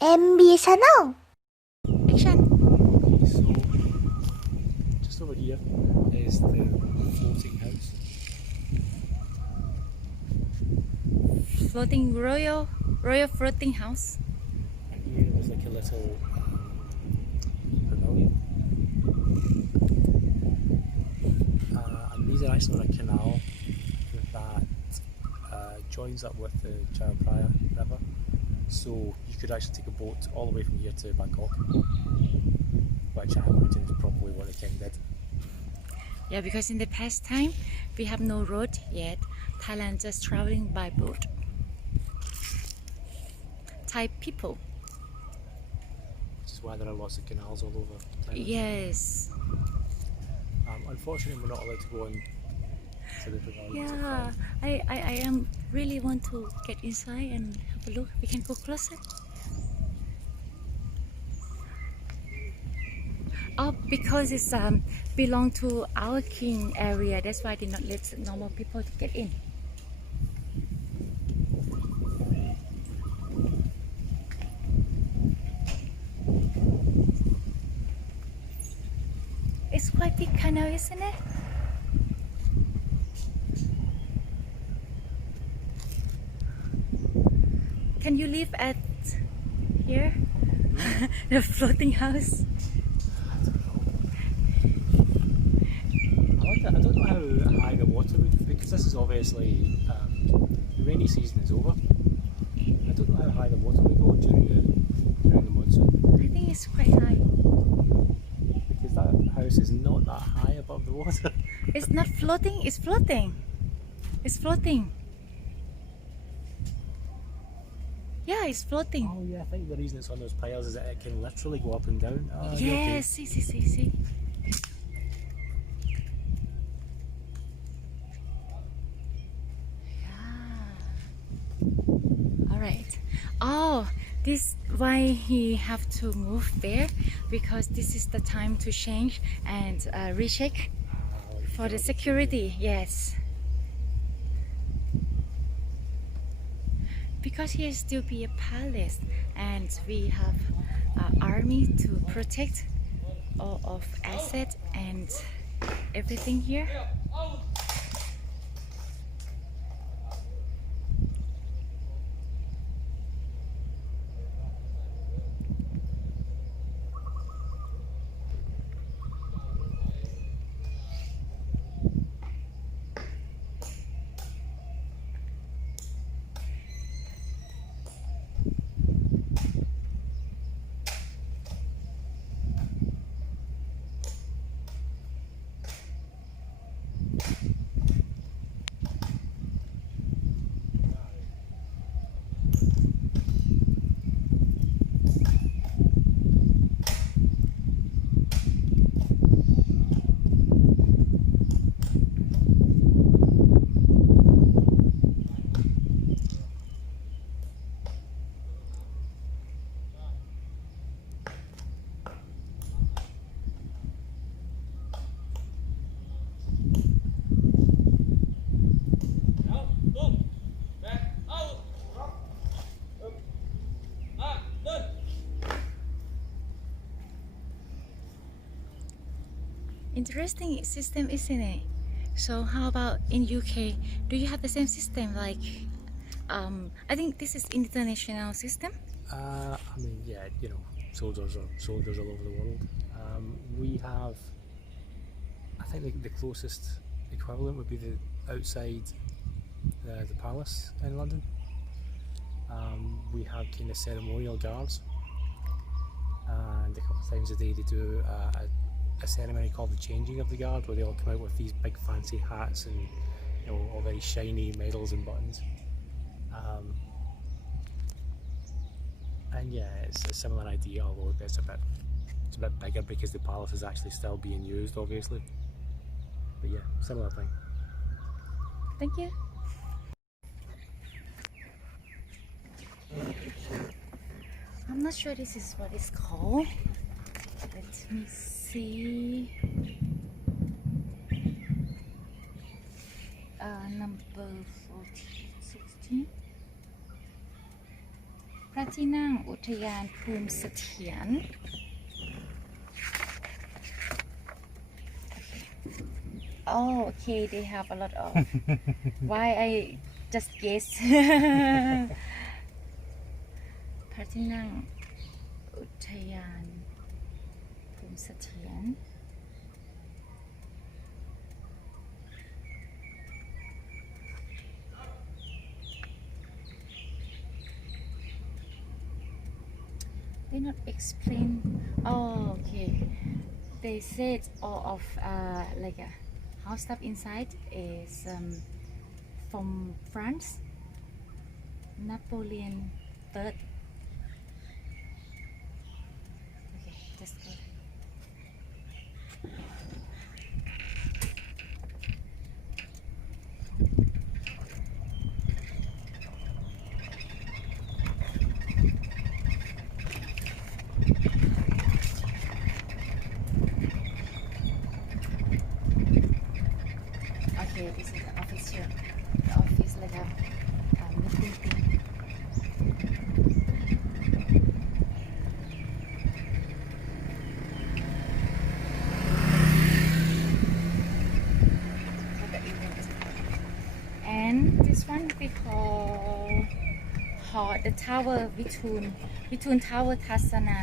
MB channel. Action! So, just over here is the floating house. Floating royal floating house. And here was like a little pavilion. And these are actually on a canal that joins up with the Ayutthaya river. So you could actually take a boat all the way from here to Bangkok, which I imagine is probably what the king did. Yeah, because in the past time we have no road yet. Thailand just traveling by boat. Thai people. Which is why there are lots of canals all over Thailand. Yes. Unfortunately, we're not allowed to go in to the pavilion. Yeah, I am really want to get inside and have a look. We can go closer. Oh, because it's belong to our king area. That's why they not let normal people to get in. It's quite big canal, isn't it? Can you live at here? The floating house? I don't know how high the water would be, because this is obviously the rainy season is over. I don't know how high the water would go during the monsoon, I think it's quite high. because that house is not that high above the water. It's not floating, it's floating. It's floating. Yeah, it's floating. Oh yeah, I think the reason it's on those piles is that it can literally go up and down. Oh, you're okay. Yes, see. Yeah. Alright. Oh, this why he have to move there, because this is the time to change and recheck for the security. Yes. Because here still be a palace and we have army to protect all of asset and everything here. Interesting system, isn't it? So how about in UK? Do you have the same system? Like, I think this is international system. I mean, yeah, you know, soldiers are soldiers all over the world. We have, I think the closest equivalent would be the outside the palace in London. We have kind of ceremonial guards, and a couple of times a day they do a ceremony called the changing of the guard, where they all come out with these big fancy hats and, you know, all very shiny medals and buttons. And yeah, it's a similar idea, although it's a bit bigger because the palace is actually still being used, obviously. But yeah, similar thing. Thank you. I'm not sure this is what it's called. Let me see. Number 16. ระที่นั่งอุทยานภูมิเสถียร Oh, okay, they have a lot of. Why I just guess. พระที่นั่งอุทยานภูมิเสถียร They not explain. Oh, okay. They said all of like a house stuff inside is from France. Napoleon III. Okay, just go. Okay, this is the office here. The office like a meeting thing. And this one we call the tower between Tower Tasana.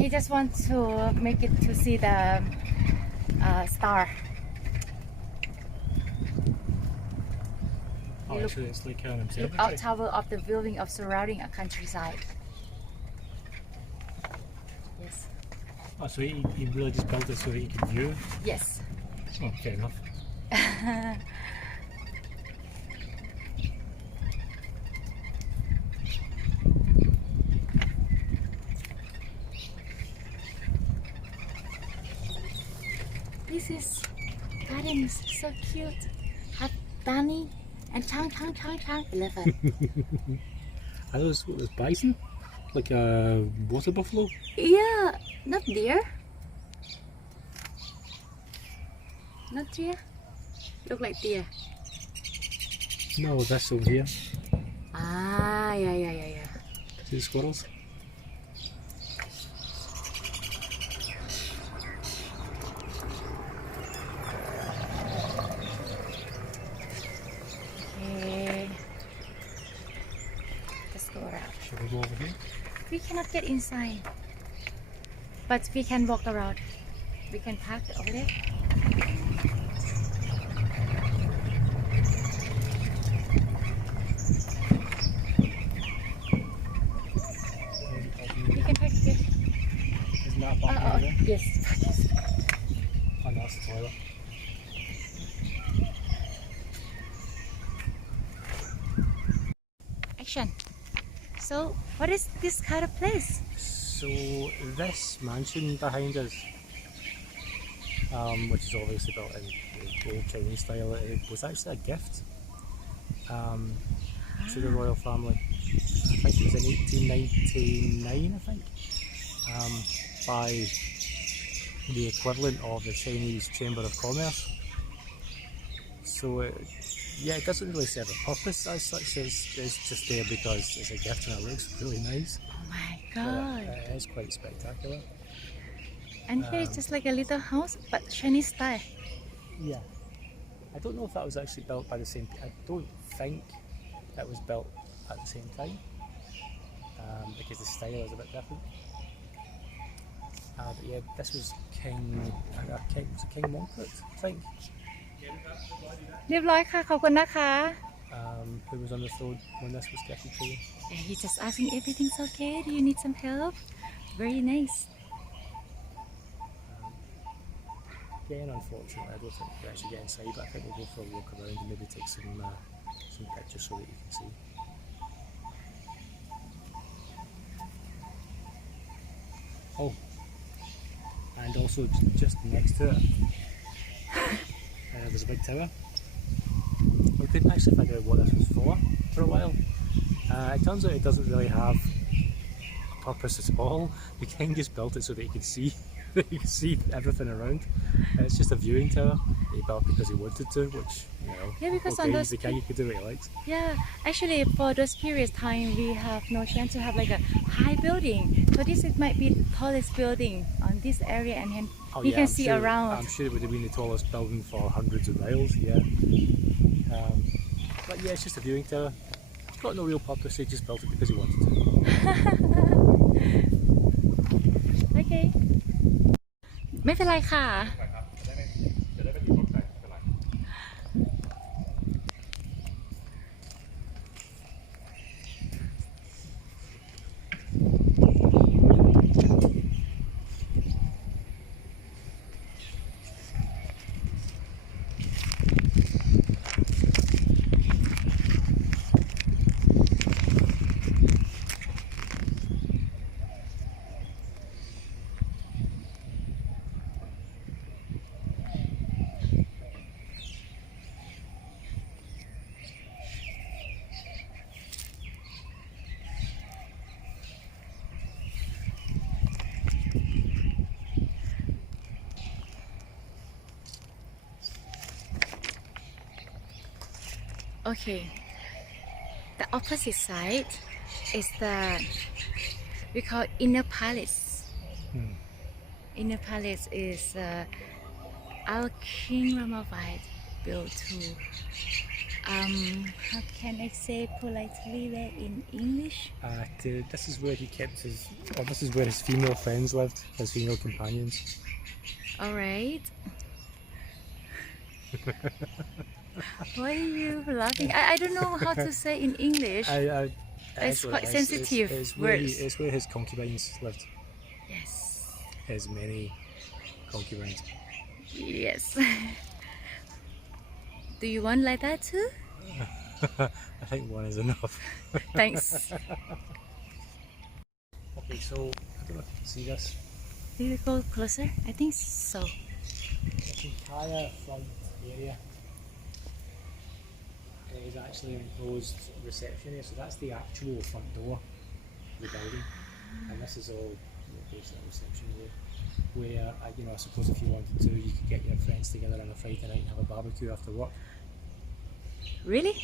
He just wants to make it to see the star. Oh, actually, it's like an Look out tower of the building of surrounding a countryside. Yes. Oh, so he really just built it so that he could view? Yes. Oh, fair enough. This is garden is so cute. Have bunny and chang 11. Are those bison? Like a water buffalo? Yeah, not deer. Not deer. Look like deer. No, that's over here. Ah, yeah. See the squirrels? Okay. Let's go around. Should we go over here? We cannot get inside, but we can walk around. We can park over there. You can park here. Isn't that a parking area? Yes. Oh, no, that's the toilet. Action. So, what is this kind of place? So this mansion behind us, which is obviously built in the old Chinese style, it was actually a gift to the royal family. I think it was in 1899, I think, by the equivalent of the Chinese Chamber of Commerce. So yeah, it doesn't really serve a purpose as such. It's just there because it's a gift and it looks really nice. Oh my god. It is quite spectacular. And here it's just like a little house, but Chinese style. Yeah. I don't know if that was actually built by the same. I don't think it was built at the same time because the style is a bit different. But yeah, this was King Mongkut, I think, เรียบร้อยค่ะ ขอบคุณนะคะ who was on the throne when this was gifted to you. Yeah, he's just asking everything's okay. Do you need some help? Very nice. Again, unfortunately, I don't think we actually get inside, but I think we'll go for a walk around and maybe take some pictures so that you can see. Oh, and also just next to it, there's a big tower. We couldn't actually figure out what this was for a while. It turns out it doesn't really have a purpose at all. The king just built it so that he could see. you can see everything around. And it's just a viewing tower he built because he wanted to, which, you know, Yeah, because okay, on he's those the king, he could do what he likes. yeah, actually for those periods time we have no chance to have like a high building. So this it might be the tallest building on this area, and then Oh you yeah, can I'm see sure, around. I'm sure it would have been the tallest building for hundreds of miles, yeah. But yeah, it's just a viewing tower. It's got no real purpose, he just built it because he wanted to. Okay ไม่เป็นไรค่ะ Okay, the opposite side is the we call inner palace. Inner palace is our King Ramavide built to how can I say politely that in English? This is where he kept his, or this is where his female friends lived, his female companions. All right. Why are you laughing? I don't know how to say in English. It's quite sensitive words. It's where his concubines lived. Yes. His many concubines. Yes. Do you want like that too? I think one is enough. Thanks. Okay, so I don't know if you can see this. Did we go closer? I think so. This entire front area is actually an enclosed reception area, so that's the actual front door of the building, and this is all basically a reception area where, you know, I suppose if you wanted to, you could get your friends together on a Friday night and have a barbecue after work. Really?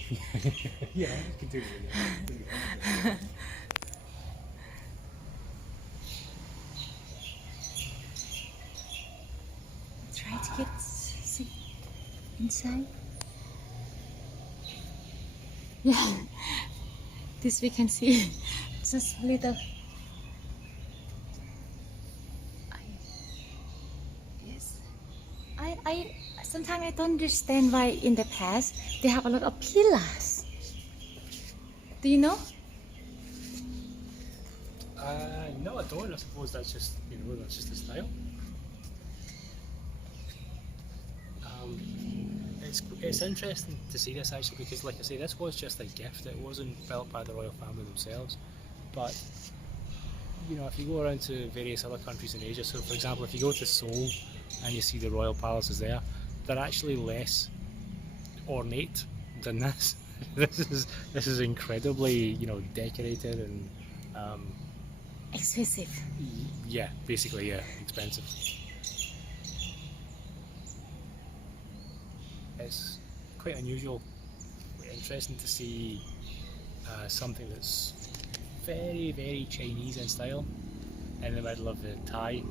Yeah, you can do it. Try to get sit inside. Yeah, this we can see just little. Yes, I sometimes I don't understand why in the past they have a lot of pillars. Do you know? No, I don't. I suppose that's just, you know, that's just the style. It's interesting to see this actually, because like I say, this was just a gift. It wasn't built by the royal family themselves, but you know, if you go around to various other countries in Asia, so for example if you go to Seoul and you see the royal palaces there, they're actually less ornate than this. This is incredibly, you know, decorated and Expensive. yeah, basically, yeah, expensive. It's quite unusual, quite interesting to see something that's very, very Chinese in style in the middle of the Thai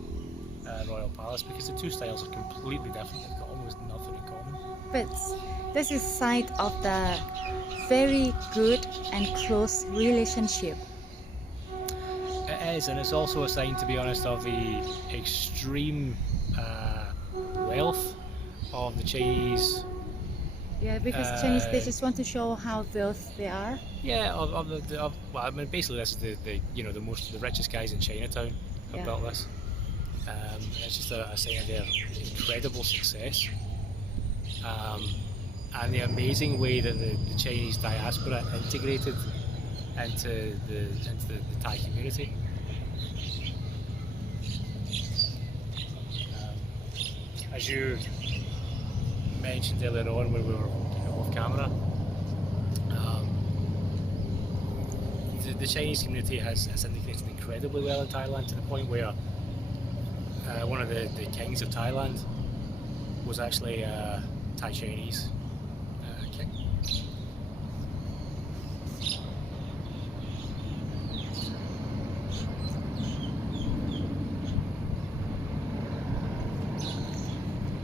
royal palace, because the two styles are completely different. They've got almost nothing in common. But this is sign of the very good and close relationship. It is, and it's also a sign, to be honest, of the extreme wealth of the Chinese. Yeah, because Chinese they just want to show how wealthy they are. Yeah, well, I mean, basically, this is the you know, the richest guys in Chinatown have Yeah. built this. It's just a sign of their incredible success, and the amazing way that the Chinese diaspora integrated into the Thai community. As you mentioned earlier on when we were, you know, off camera, the Chinese community has integrated incredibly well in Thailand, to the point where one of the kings of Thailand was actually a Thai Chinese king.